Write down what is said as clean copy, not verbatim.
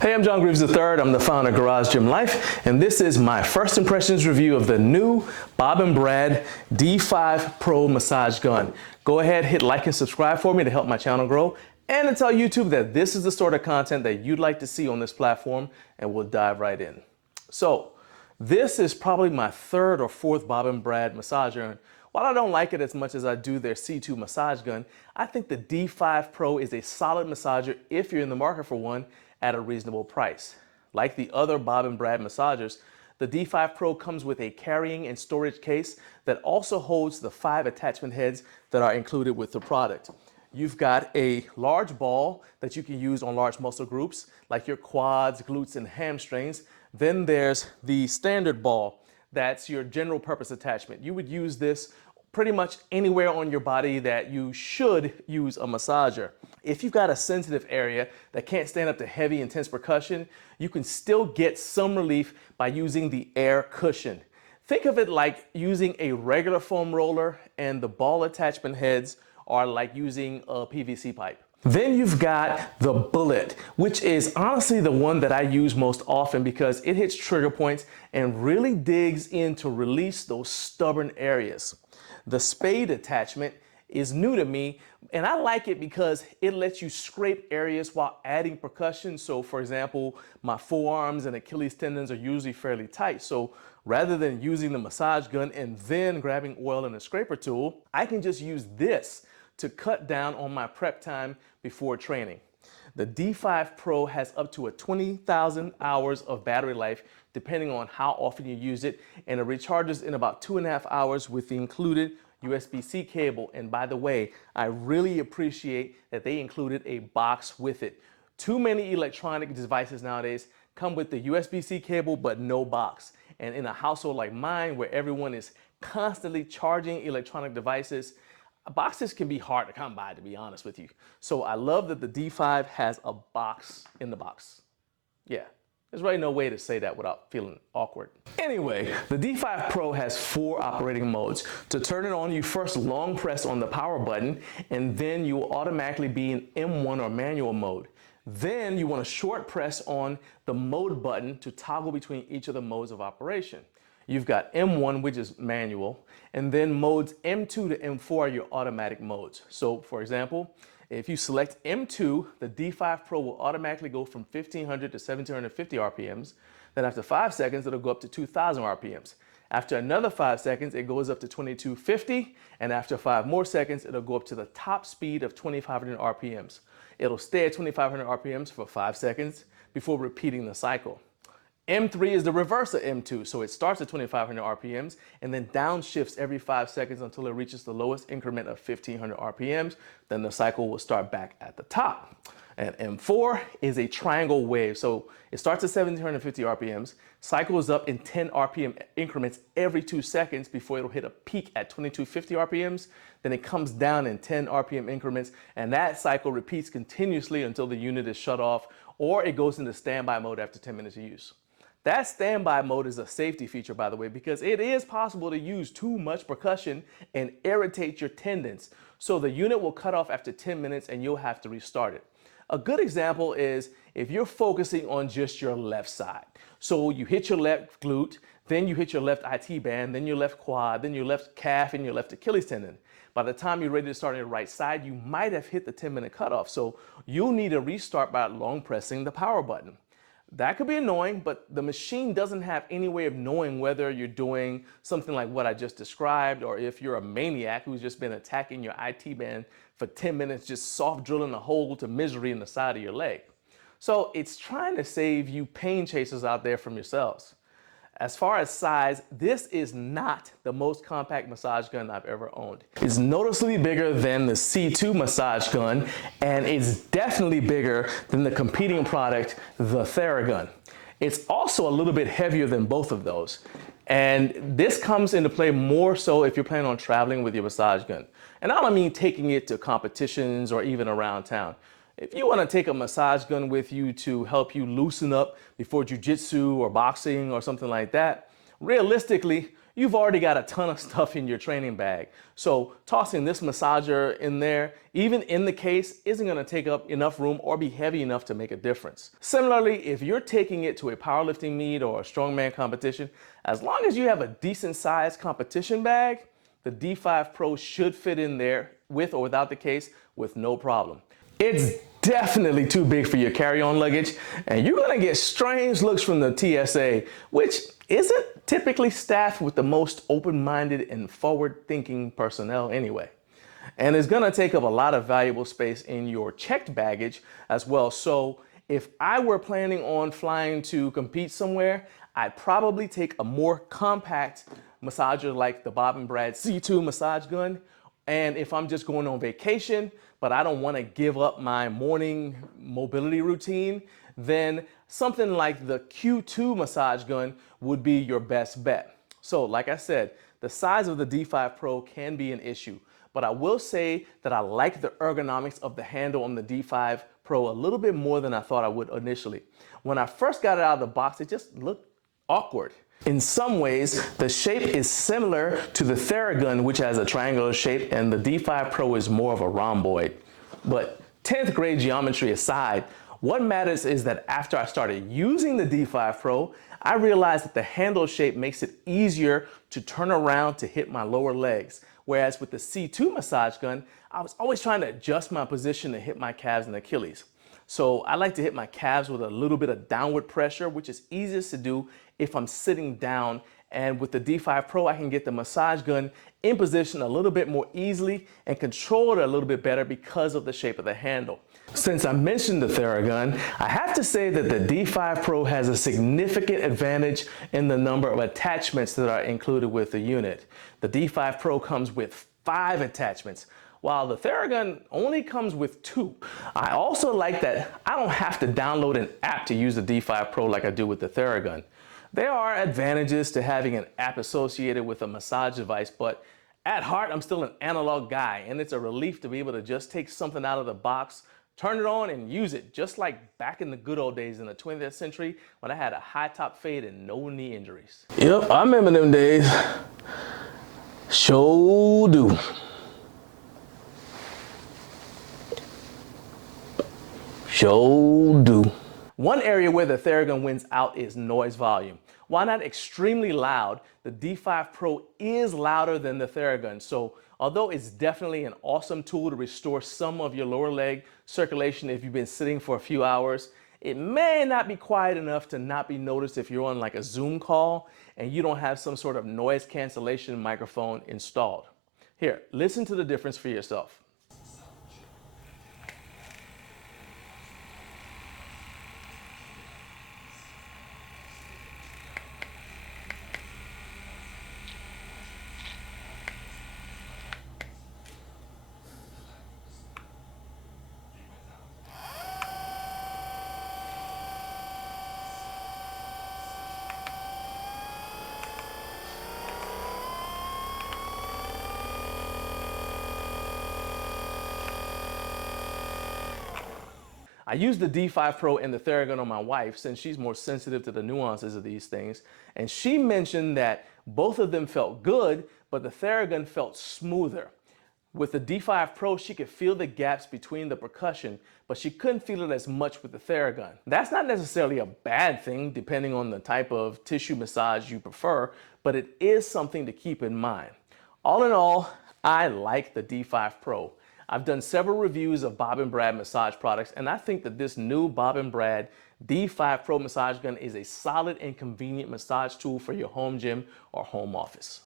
Hey, I'm John Greaves III. I'm the founder of Garage Gym Life, and this is my first impressions review of the new Bob & Brad D5 Pro massage gun. Go ahead, hit like and subscribe for me to help my channel grow, and to tell YouTube that this is the sort of content that you'd like to see on this platform, and we'll dive right in. So, this is probably my third or fourth Bob & Brad massager. While I don't like it as much as I do their C2 massage gun, I think the D5 Pro is a solid massager if you're in the market for one at a reasonable price. Like the other Bob & Brad massagers, the D5 Pro comes with a carrying and storage case that also holds the 5 attachment heads that are included with the product. You've got a large ball that you can use on large muscle groups like your quads, glutes, and hamstrings. Then there's the standard ball. That's your general purpose attachment. You would use this pretty much anywhere on your body that you should use a massager. If you've got a sensitive area that can't stand up to heavy, intense percussion, you can still get some relief by using the air cushion. Think of it like using a regular foam roller, and the ball attachment heads are like using a PVC pipe. Then you've got the bullet, which is honestly the one that I use most often because it hits trigger points and really digs in to release those stubborn areas. The spade attachment is new to me, and I like it because it lets you scrape areas while adding percussion. So for example, my forearms and Achilles tendons are usually fairly tight. So rather than using the massage gun and then grabbing oil and a scraper tool, I can just use this to cut down on my prep time before training. The D5 Pro has up to 20,000 hours of battery life depending on how often you use it, and it recharges in about 2.5 hours with the included USB-C cable. And by the way, I really appreciate that they included a box with it. Too many electronic devices nowadays come with the USB-C cable but no box. And in a household like mine where everyone is constantly charging electronic devices, boxes can be hard to come by, to be honest with you. So I love that the D5 has a box in the box. Yeah, there's really no way to say that without feeling awkward. Anyway, the D5 Pro has 4 operating modes. To turn it on, you first long press on the power button, and then you will automatically be in M1 or manual mode. Then you want to short press on the mode button to toggle between each of the modes of operation. You've got M1, which is manual, and then modes M2 to M4 are your automatic modes. So for example, if you select M2, the D5 Pro will automatically go from 1500 to 1750 RPMs. Then after 5 seconds, it'll go up to 2000 RPMs. After another 5 seconds, it goes up to 2250, and after 5 more seconds, it'll go up to the top speed of 2500 RPMs. It'll stay at 2500 RPMs for 5 seconds before repeating the cycle. M3 is the reverse of M2, so it starts at 2500 RPMs and then downshifts every 5 seconds until it reaches the lowest increment of 1500 RPMs. Then the cycle will start back at the top. And M4 is a triangle wave, so it starts at 1750 RPMs, cycles up in 10 RPM increments every 2 seconds before it'll hit a peak at 2250 RPMs. Then it comes down in 10 RPM increments, and that cycle repeats continuously until the unit is shut off, or it goes into standby mode after 10 minutes of use. That standby mode is a safety feature, by the way, because it is possible to use too much percussion and irritate your tendons. So the unit will cut off after 10 minutes and you'll have to restart it. A good example is if you're focusing on just your left side. So you hit your left glute, then you hit your left IT band, then your left quad, then your left calf, and your left Achilles tendon. By the time you're ready to start on your right side, you might have hit the 10-minute cutoff. So you'll need to restart by long pressing the power button. That could be annoying, but the machine doesn't have any way of knowing whether you're doing something like what I just described, or if you're a maniac who's just been attacking your IT band for 10 minutes, just soft drilling a hole to misery in the side of your leg. So it's trying to save you pain chasers out there from yourselves. As far as size, this is not the most compact massage gun I've ever owned. It's noticeably bigger than the C2 massage gun, and it's definitely bigger than the competing product, the Theragun. It's also a little bit heavier than both of those. And this comes into play more so if you're planning on traveling with your massage gun. And I don't mean taking it to competitions or even around town. If you want to take a massage gun with you to help you loosen up before jiu-jitsu or boxing or something like that, realistically, you've already got a ton of stuff in your training bag. So tossing this massager in there, even in the case, isn't gonna take up enough room or be heavy enough to make a difference. Similarly, if you're taking it to a powerlifting meet or a strongman competition, as long as you have a decent sized competition bag, the D5 Pro should fit in there with or without the case with no problem. It's definitely too big for your carry-on luggage, and you're gonna get strange looks from the TSA, which isn't typically staffed with the most open-minded and forward-thinking personnel anyway. And it's gonna take up a lot of valuable space in your checked baggage as well. So if I were planning on flying to compete somewhere, I'd probably take a more compact massager like the Bob and Brad C2 massage gun. And if I'm just going on vacation, but I don't want to give up my morning mobility routine, then something like the Q2 massage gun would be your best bet. So like I said, the size of the D5 Pro can be an issue, but I will say that I like the ergonomics of the handle on the D5 Pro a little bit more than I thought I would initially. When I first got it out of the box, it just looked awkward. In some ways, the shape is similar to the Theragun, which has a triangular shape, and the D5 Pro is more of a rhomboid. But 10th grade geometry aside, what matters is that after I started using the D5 Pro, I realized that the handle shape makes it easier to turn around to hit my lower legs. Whereas with the C2 massage gun, I was always trying to adjust my position to hit my calves and Achilles. So I like to hit my calves with a little bit of downward pressure, which is easiest to do if I'm sitting down. And with the D5 Pro, I can get the massage gun in position a little bit more easily and control it a little bit better because of the shape of the handle. Since I mentioned the Theragun, I have to say that the D5 Pro has a significant advantage in the number of attachments that are included with the unit. The D5 Pro comes with 5 attachments, while the Theragun only comes with 2. I also like that I don't have to download an app to use the D5 Pro like I do with the Theragun. There are advantages to having an app associated with a massage device, but at heart, I'm still an analog guy, and it's a relief to be able to just take something out of the box, turn it on, and use it, just like back in the good old days in the 20th century when I had a high top fade and no knee injuries. Yep, I remember them days. Sure do. Sure do. One area where the Theragun wins out is noise volume. While not extremely loud, the D5 Pro is louder than the Theragun. So although it's definitely an awesome tool to restore some of your lower leg circulation if you've been sitting for a few hours, it may not be quiet enough to not be noticed if you're on like a Zoom call and you don't have some sort of noise cancellation microphone installed. Here, listen to the difference for yourself. I use the D5 Pro and the Theragun on my wife since she's more sensitive to the nuances of these things, and she mentioned that both of them felt good, but the Theragun felt smoother. With the D5 Pro, she could feel the gaps between the percussion, but she couldn't feel it as much with the Theragun. That's not necessarily a bad thing depending on the type of tissue massage you prefer, but it is something to keep in mind. All in all, I like the D5 Pro. I've done several reviews of Bob and Brad massage products, and I think that this new Bob and Brad D5 Pro massage gun is a solid and convenient massage tool for your home gym or home office.